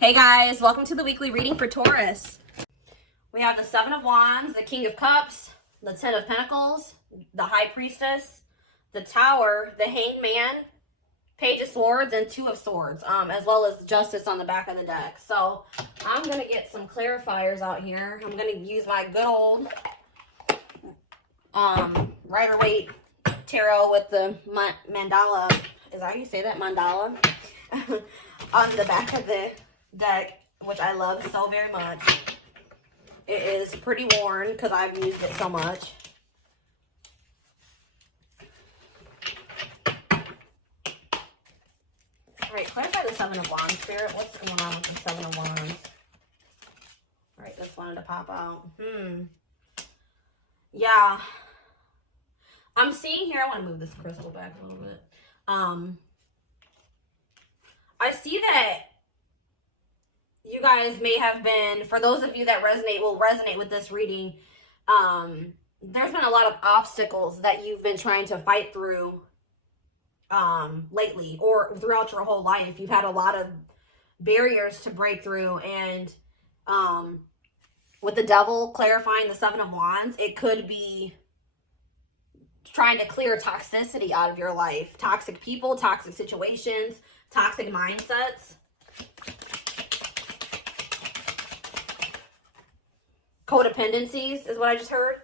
Hey guys, welcome to the weekly reading for Taurus. We have the Seven of Wands, the King of Cups, the Ten of Pentacles, the High Priestess, the Tower, the Hanged Man, Page of Swords, and Two of Swords, as well as Justice on the back of the deck. So I'm going to get some clarifiers out here. I'm going to use my good old Rider-Waite Tarot with the mandala. Is that how you say that? Mandala? On the back of the deck, which I love so very much. It is pretty worn because I've used it so much. Alright, clarify the Seven of Wands, Spirit. What's going on with the Seven of Wands? Alright, just wanted to pop out. Yeah. I'm seeing here, I want to move this crystal back a little bit. I see that you guys may have been, for those of you that will resonate with this reading, there's been a lot of obstacles that you've been trying to fight through lately or throughout your whole life. You've had a lot of barriers to break through, and with the Devil clarifying the Seven of Wands, it could be trying to clear toxicity out of your life. Toxic people, toxic situations, toxic mindsets. Codependencies is what I just heard.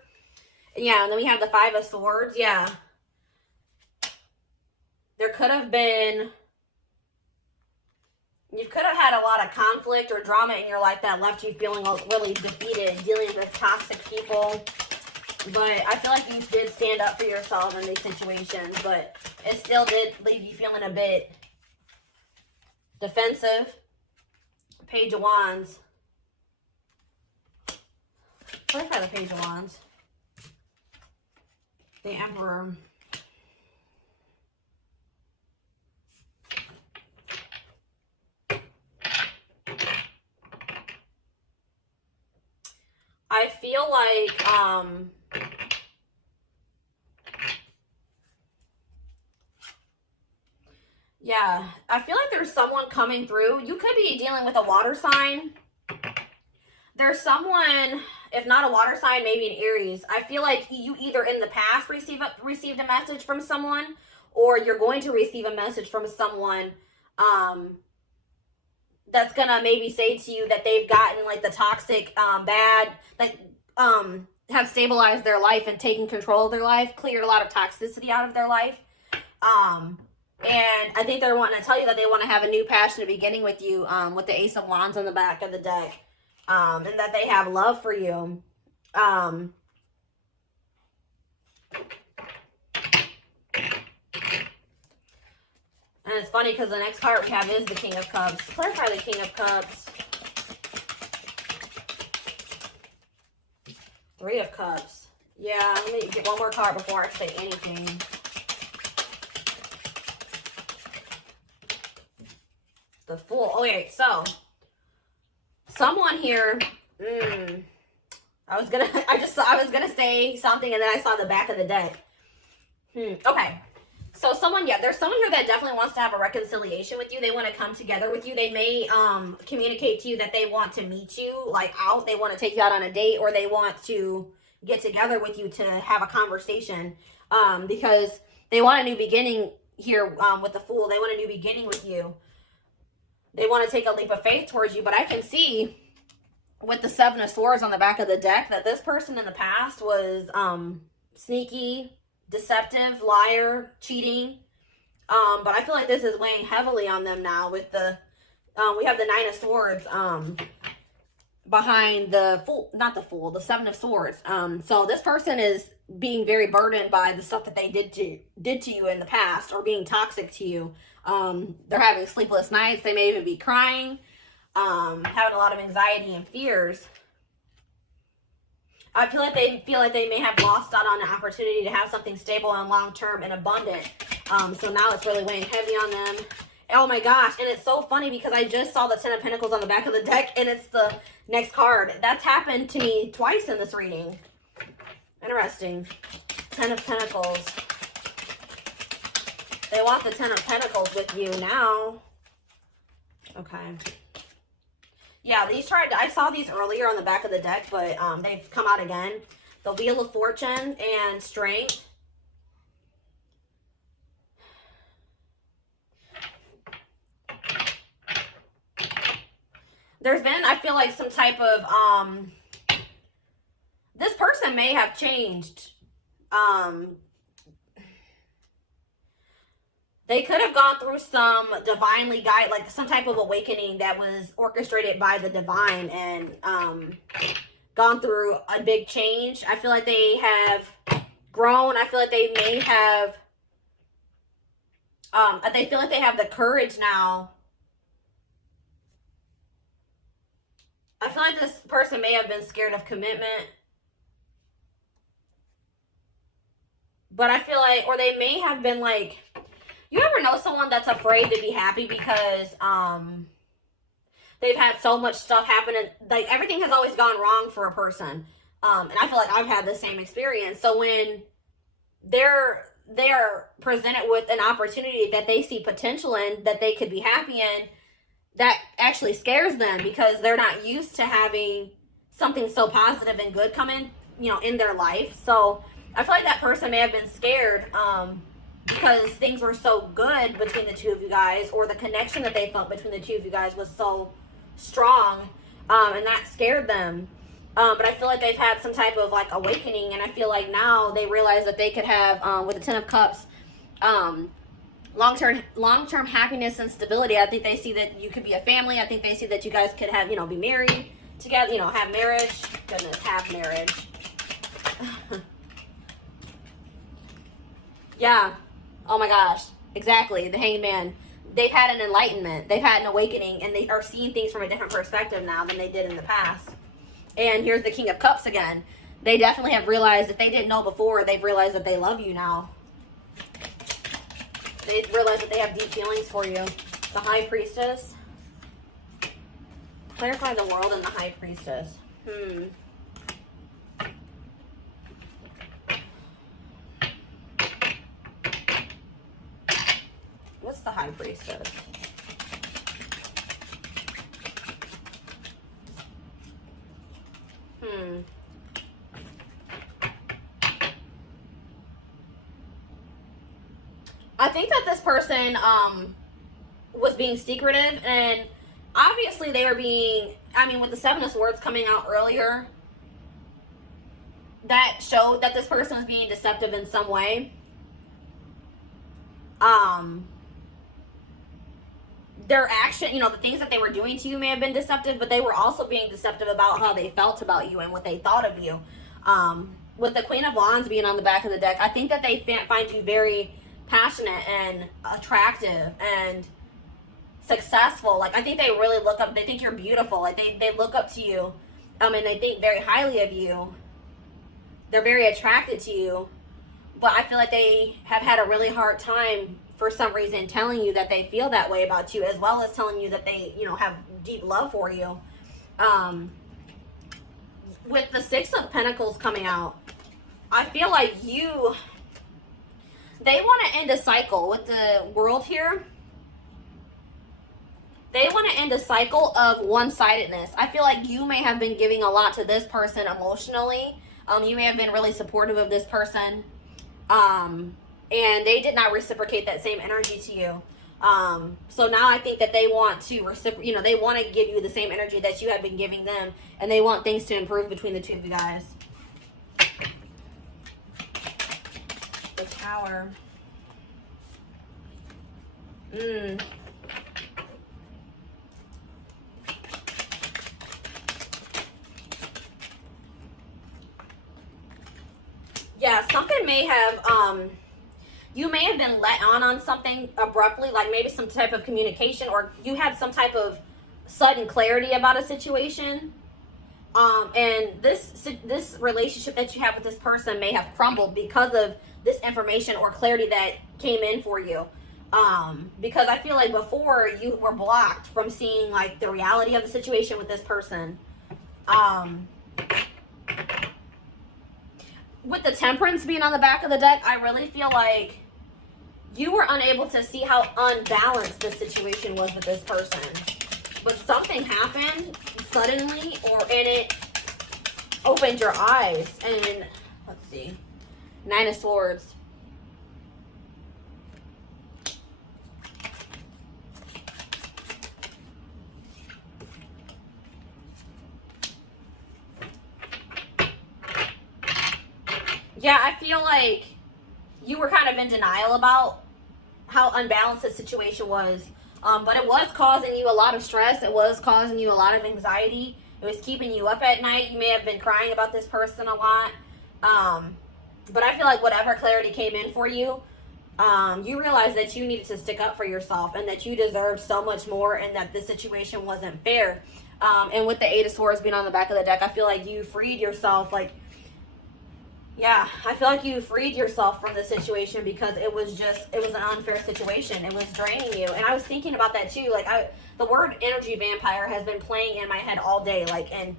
Yeah, and then we have the Five of Swords. Yeah. There could have been, you could have had a lot of conflict or drama in your life that left you feeling really defeated, dealing with toxic people. But I feel like you did stand up for yourself in these situations, but it still did leave you feeling a bit defensive. Page of Wands. Clarify the Page of Wands. The Emperor. I feel like, yeah, I feel like there's someone coming through. You could be dealing with a water sign. There's someone, if not a water sign, maybe an Aries. I feel like you either in the past received a message from someone, or you're going to receive a message from someone that's gonna maybe say to you that they've gotten like the toxic, bad, like have stabilized their life and taken control of their life, cleared a lot of toxicity out of their life. And I think they're wanting to tell you that they want to have a new passionate beginning with you, with the Ace of Wands on the back of the deck. And that they have love for you. And it's funny because the next card we have is the King of Cups. Clarify the King of Cups. Three of Cups. Yeah, let me get one more card before I say anything. The Fool. Okay, so someone here, I was gonna say something and then I saw the back of the deck. Okay. So there's someone here that definitely wants to have a reconciliation with you. They want to come together with you. They may communicate to you that they want to meet you like out. They want to take you out on a date, or they want to get together with you to have a conversation, because they want a new beginning here with the Fool. They want a new beginning with you. They want to take a leap of faith towards you, but I can see with the Seven of Swords on the back of the deck that this person in the past was sneaky, deceptive, liar, cheating. But I feel like this is weighing heavily on them now with the, we have the Nine of Swords behind the Fool, not the Fool, the Seven of Swords. So this person is being very burdened by the stuff that they did to you in the past, or being toxic to you. They're having sleepless nights. They may even be crying, having a lot of anxiety and fears. I feel like they may have lost out on an opportunity to have something stable and long-term and abundant. So now it's really weighing heavy on them. Oh my gosh. And it's so funny because I just saw the Ten of Pentacles on the back of the deck, and it's the next card. That's happened to me twice in this reading. Interesting. Ten of Pentacles. They want the Ten of Pentacles with you now. Okay. Yeah, these I saw these earlier on the back of the deck, but they've come out again. The Wheel of Fortune and Strength. There's been, I feel like, some type of, this person may have changed. They could have gone through some divinely guided, like some type of awakening that was orchestrated by the divine and gone through a big change. I feel like they have grown. I feel like they may have, they feel like they have the courage now. I feel like this person may have been scared of commitment. But I feel like, or they may have been like, you ever know someone that's afraid to be happy because they've had so much stuff happen and like everything has always gone wrong for a person. And I feel like I've had the same experience. So when they're presented with an opportunity that they see potential in, that they could be happy in, that actually scares them because they're not used to having something so positive and good come in, you know, in their life. So I feel like that person may have been scared because things were so good between the two of you guys, or the connection that they felt between the two of you guys was so strong, and that scared them. But I feel like they've had some type of like awakening, and I feel like now they realize that they could have, with the Ten of Cups, long-term happiness and stability. I think they see that you could be a family. I think they see that you guys could have, you know, be married together, you know, have marriage. Goodness, have marriage. Yeah. Oh my gosh. Exactly. The Hanged Man. They've had an enlightenment. They've had an awakening, and they are seeing things from a different perspective now than they did in the past. And here's the King of Cups again. They definitely have realized, if they didn't know before, they've realized that they love you now. They realize that they have deep feelings for you. The High Priestess. Clarify the World and the High Priestess. What's the High Priestess? I think that this person was being secretive, and obviously they were being, I mean, with the Seven of Swords coming out earlier, that showed that this person was being deceptive in some way. Their action, you know, the things that they were doing to you may have been deceptive, but they were also being deceptive about how they felt about you and what they thought of you. With the Queen of Wands being on the back of the deck, I think that they find you very passionate and attractive and successful. Like, I think they really look up, they think you're beautiful. Like, they look up to you, and they think very highly of you. They're very attracted to you, but I feel like they have had a really hard time for some reason telling you that they feel that way about you, as well as telling you that they, you know, have deep love for you. With the Six of Pentacles coming out, I feel like they want to end a cycle with the World here. They want to end a cycle of one-sidedness. I feel like you may have been giving a lot to this person emotionally. You may have been really supportive of this person. And they did not reciprocate that same energy to you. So now I think that they want to reciprocate, you know, they want to give you the same energy that you have been giving them, and they want things to improve between the two of you guys. The Tower. Yeah, something may have, you may have been let on something abruptly, like maybe some type of communication, or you had some type of sudden clarity about a situation. And this relationship that you have with this person may have crumbled because of this information or clarity that came in for you. Because I feel like before you were blocked from seeing like the reality of the situation with this person. With the Temperance being on the back of the deck, I really feel like you were unable to see how unbalanced the situation was with this person. But something happened suddenly, and it opened your eyes. And let's see. 9 of Swords. Yeah, I feel like you were kind of in denial about how unbalanced the situation was. But it was causing you a lot of stress. It was causing you a lot of anxiety. It was keeping you up at night. You may have been crying about this person a lot. But I feel like whatever clarity came in for you, you realized that you needed to stick up for yourself and that you deserved so much more and that this situation wasn't fair. And with the 8 of Swords being on the back of the deck, I feel like you freed yourself. Like, yeah, I feel like you freed yourself from the situation because it was an unfair situation. It was draining you. And I was thinking about that too. Like, the word energy vampire has been playing in my head all day. Like, and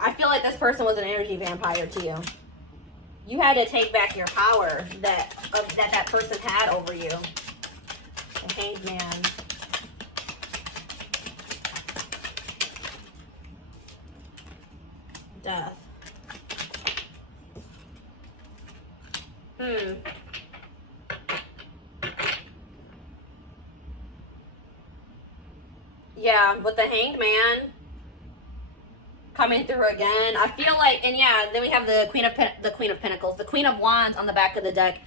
I feel like this person was an energy vampire to you. You had to take back your power that person had over you. The Hanged Man. Death. Yeah, with the Hanged Man coming through again, I feel like, and yeah, then we have the Queen of Pentacles, the Queen of Wands on the back of the deck.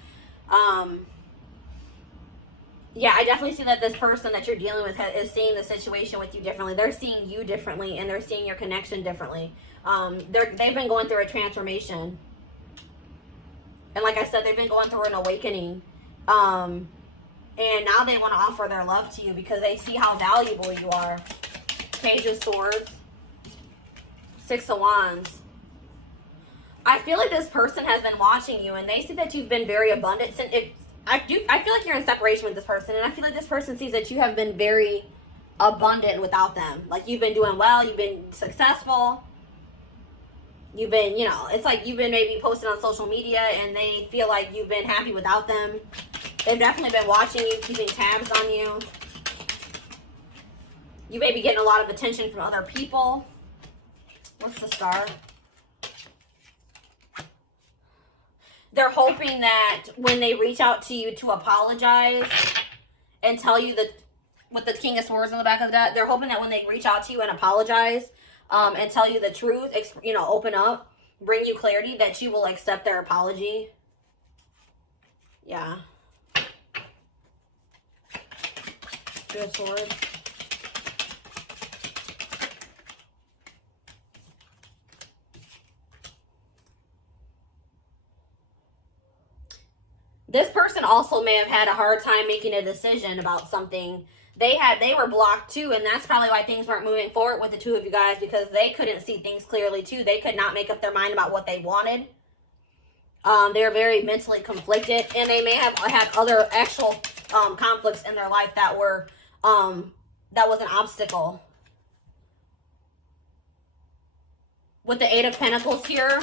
Yeah, I definitely see that this person that you're dealing with is seeing the situation with you differently. They're seeing you differently, and they're seeing your connection differently. They've been going through a transformation. And like I said, they've been going through an awakening. And now they want to offer their love to you because they see how valuable you are. Page of Swords. 6 of Wands. I feel like this person has been watching you, and they see that you've been very abundant. I feel like you're in separation with this person, and I feel like this person sees that you have been very abundant without them. Like, you've been doing well, you've been successful. You've been, you know, it's like you've been maybe posting on social media and they feel like you've been happy without them. They've definitely been watching you, keeping tabs on you. You may be getting a lot of attention from other people. What's the Star? They're hoping that when they reach out to you to apologize and tell you that, with the King of Swords on the back of that, they're hoping that when they reach out to you and apologize, and tell you the truth, you know, open up, bring you clarity, that you will accept their apology. Yeah. Good Swords. This person also may have had a hard time making a decision about something. They were blocked too, and that's probably why things weren't moving forward with the two of you guys, because they couldn't see things clearly too. They could not make up their mind about what they wanted. They were very mentally conflicted, and they may have had other actual conflicts in their life that were that was an obstacle. With the 8 of Pentacles here.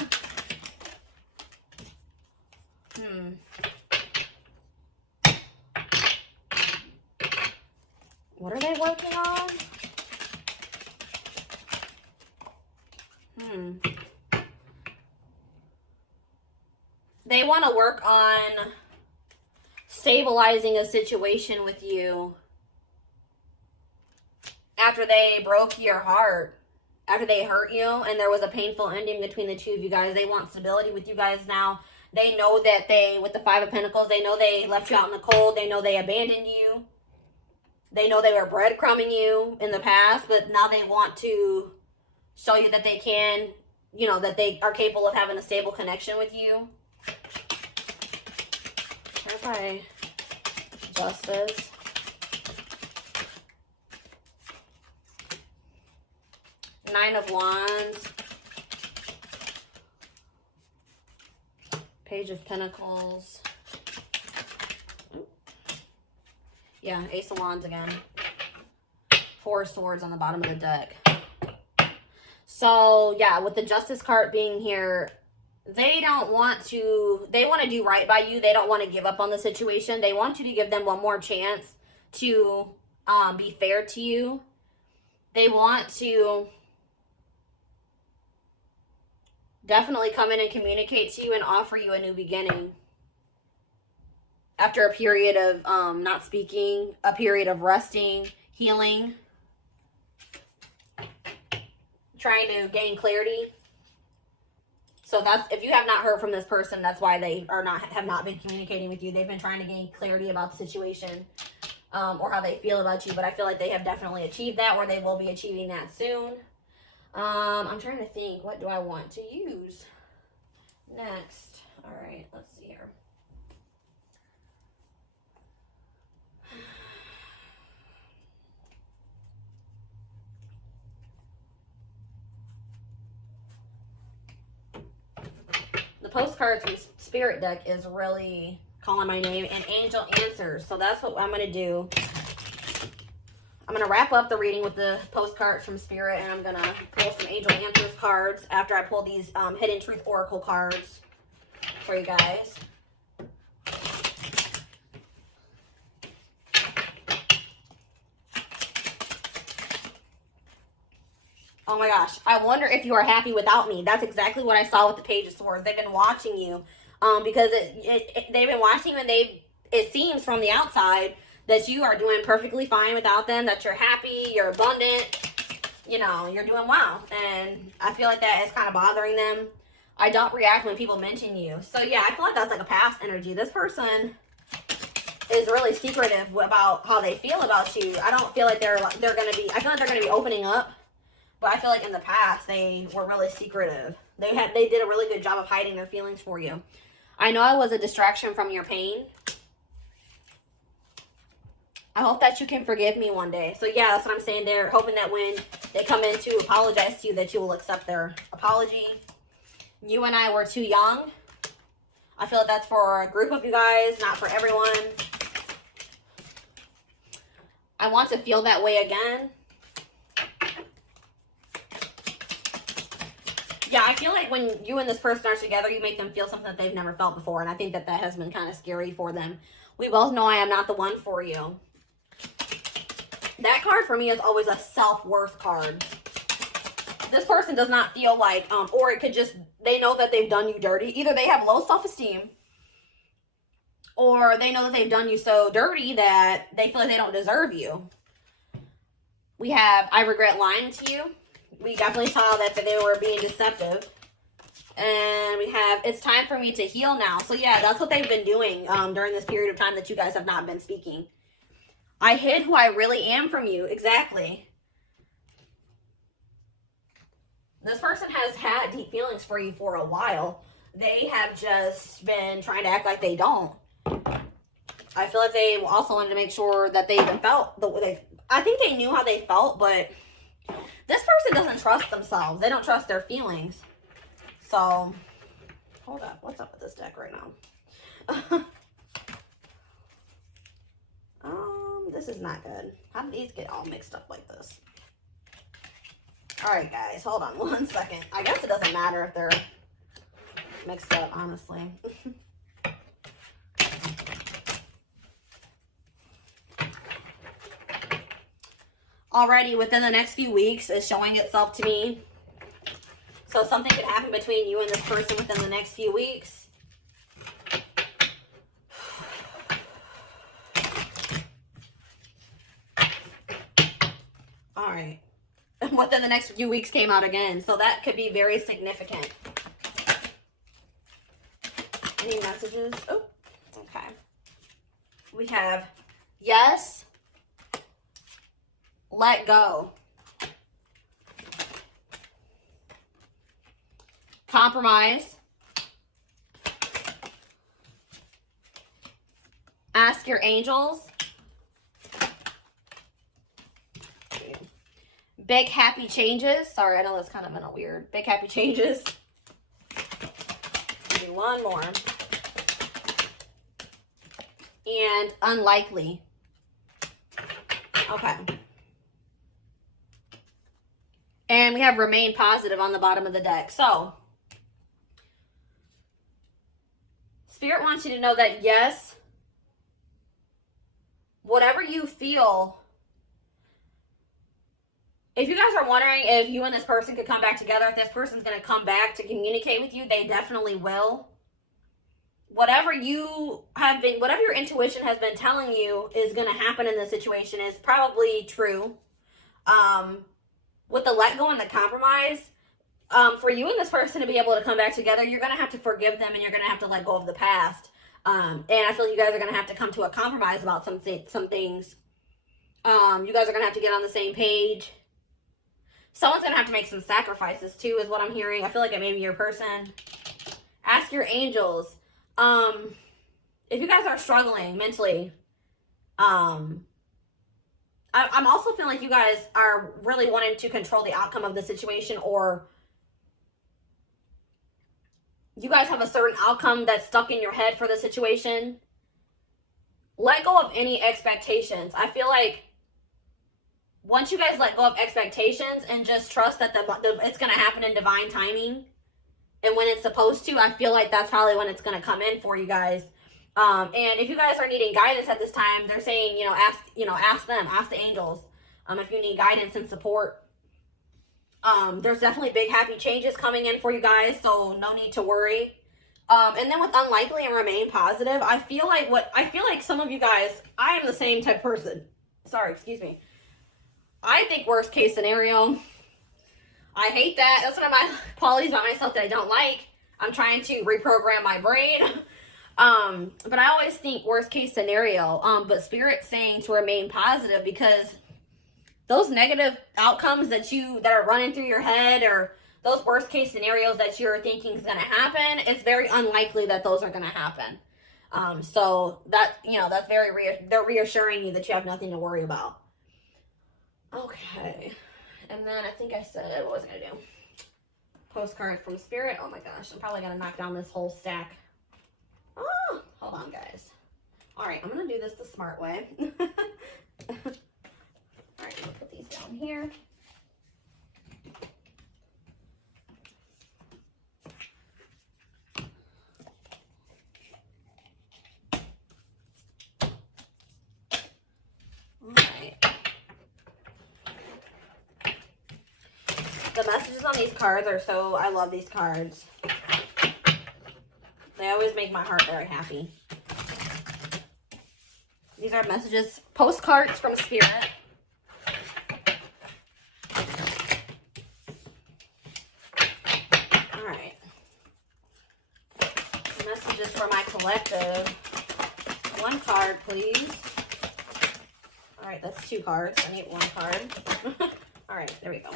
What are they working on? They want to work on stabilizing a situation with you after they broke your heart, after they hurt you, and there was a painful ending between the two of you guys. They want stability with you guys now. They know that with the 5 of Pentacles, they know they left you out in the cold. They know they abandoned you. They know they were breadcrumbing you in the past, but now they want to show you that they can, you know, that they are capable of having a stable connection with you. Okay. Justice. Nine of Wands. Page of Pentacles. Yeah, Ace of Wands again. 4 swords on the bottom of the deck. So, yeah, with the Justice card being here, they want to do right by you. They don't want to give up on the situation. They want you to give them one more chance to be fair to you. They want to definitely come in and communicate to you and offer you a new beginning. After a period of not speaking, a period of resting, healing, trying to gain clarity. So that's, if you have not heard from this person, that's why they have not been communicating with you. They've been trying to gain clarity about the situation, or how they feel about you. But I feel like they have definitely achieved that, or they will be achieving that soon. I'm trying to think, what do I want to use next? All right, let's see here. The postcards from Spirit deck is really calling my name, and Angel Answers. So that's what I'm going to do. I'm going to wrap up the reading with the postcards from Spirit, and I'm going to pull some Angel Answers cards after I pull these Hidden Truth Oracle cards for you guys. Oh my gosh, I wonder if you are happy without me. That's exactly what I saw with the Page of Swords. They've been watching you because they've been watching you, and it seems from the outside that you are doing perfectly fine without them, that you're happy, you're abundant, you know, you're doing well. And I feel like that is kind of bothering them. I don't react when people mention you. So yeah, I feel like that's like a past energy. This person is really secretive about how they feel about you. I don't feel like they're going to be, I feel like they're going to be opening up. But I feel like in the past, they were really secretive. They did a really good job of hiding their feelings for you. I know I was a distraction from your pain. I hope that you can forgive me one day. So yeah, that's what I'm saying. They're hoping that when they come in to apologize to you, that you will accept their apology. You and I were too young. I feel like that's for a group of you guys, not for everyone. I want to feel that way again. Yeah, I feel like when you and this person are together, you make them feel something that they've never felt before. And I think that that has been kind of scary for them. We both know I am not the one for you. That card for me is always a self-worth card. This person does not feel like, or it could just, they know that they've done you dirty. Either they have low self-esteem, or they know that they've done you so dirty that they feel like they don't deserve you. We have, I regret lying to you. We definitely saw that they were being deceptive. And we have, it's time for me to heal now. So yeah, that's what they've been doing during this period of time that you guys have not been speaking. I hid who I really am from you. Exactly. This person has had deep feelings for you for a while. They have just been trying to act like they don't. I feel like they also wanted to make sure that they even felt the way I think they knew how they felt, but this person doesn't trust themselves. They don't trust their feelings. So, hold up. What's up with this deck right now? This is not good. How did these get all mixed up like this? All right, guys. Hold on one second. I guess it doesn't matter if they're mixed up, honestly. Already within the next few weeks is showing itself to me. So something could happen between you and this person within the next few weeks. All right. Within the next few weeks came out again. So that could be very significant. Any messages? Oh, okay. We have yes. Let go. Compromise. Ask your angels. Big happy changes. Sorry, I know that's kind of been a weird. Big happy changes. Do one more. And unlikely. Okay. And we have remain positive on the bottom of the deck. So, Spirit wants you to know that yes, whatever you feel if you guys are wondering if you and this person could come back together, if this person's going to come back to communicate with you, they definitely will. Whatever you have been, whatever your intuition has been telling you is going to happen in this situation is probably true. With the let go and the compromise, for you and this person to be able to come back together, you're going to have to forgive them and you're going to have to let go of the past. And I feel you guys are going to have to come to a compromise about some things. You guys are going to have to get on the same page. Someone's going to have to make some sacrifices too, is what I'm hearing. I feel like it may be your person. Ask your angels. If you guys are struggling mentally, I'm also feeling like you guys are really wanting to control the outcome of the situation, or you guys have a certain outcome that's stuck in your head for the situation. Let go of any expectations. I feel like once you guys let go of expectations and just trust that it's going to happen in divine timing and when it's supposed to, I feel like that's probably when it's going to come in for you guys. And if you guys are needing guidance at this time, they're saying, ask them, ask the angels, if you need guidance and support. There's definitely big happy changes coming in for you guys, so no need to worry. And then with unlikely and remain positive, I feel like some of you guys, I am the same type of person. Sorry, excuse me. I think worst case scenario. I hate that. That's one of my qualities about myself that I don't like. I'm trying to reprogram my brain. But I always think worst case scenario. But Spirit's saying to remain positive, because those negative outcomes that are running through your head, or those worst case scenarios that you're thinking is going to happen, it's very unlikely that those are going to happen. So that, that's they're reassuring you that you have nothing to worry about. Okay. And then I think I said, what was I going to do? Postcards from Spirit. Oh my gosh. I'm probably going to knock down this whole stack. Oh, hold on, guys. All right. I'm going to do this the smart way. All right. I'm going to put these down here. The messages on these cards are I love these cards. They always make my heart very happy. These are messages, postcards from Spirit. All right. Messages for my collective. One card, please. All right, that's 2 cards. I need 1 card. All right, there we go.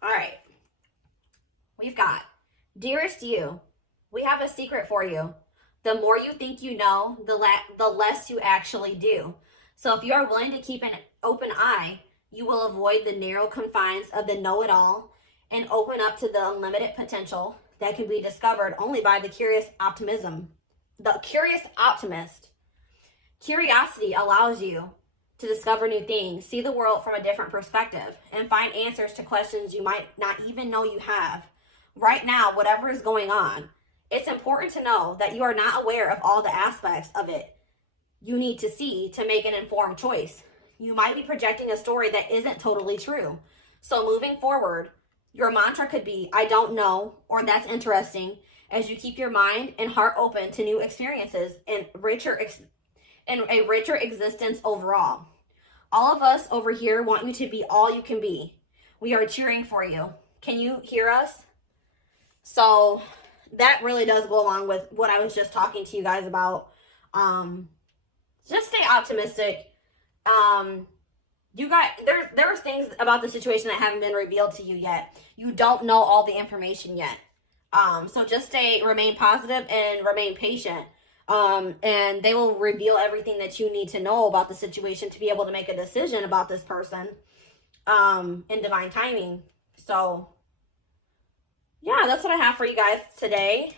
All right, we've got, dearest you, we have a secret for you. The more you think you know, the less you actually do. So if you are willing to keep an open eye, you will avoid the narrow confines of the know-it-all and open up to the unlimited potential that can be discovered only by the curious optimism. The curious optimist. Curiosity allows you to discover new things, see the world from a different perspective, and find answers to questions you might not even know you have. Right now, whatever is going on, it's important to know that you are not aware of all the aspects of it you need to see to make an informed choice. You might be projecting a story that isn't totally true. So moving forward, your mantra could be, I don't know, or that's interesting, as you keep your mind and heart open to new experiences and a richer existence overall. All of us over here want you to be all you can be. We are cheering for you. Can you hear us? So that really does go along with what I was just talking to you guys about. Just stay optimistic. You guys, there's things about the situation that haven't been revealed to you yet. You don't know all the information yet. So just remain positive and remain patient. And they will reveal everything that you need to know about the situation to be able to make a decision about this person, in divine timing. So yeah, that's what I have for you guys today.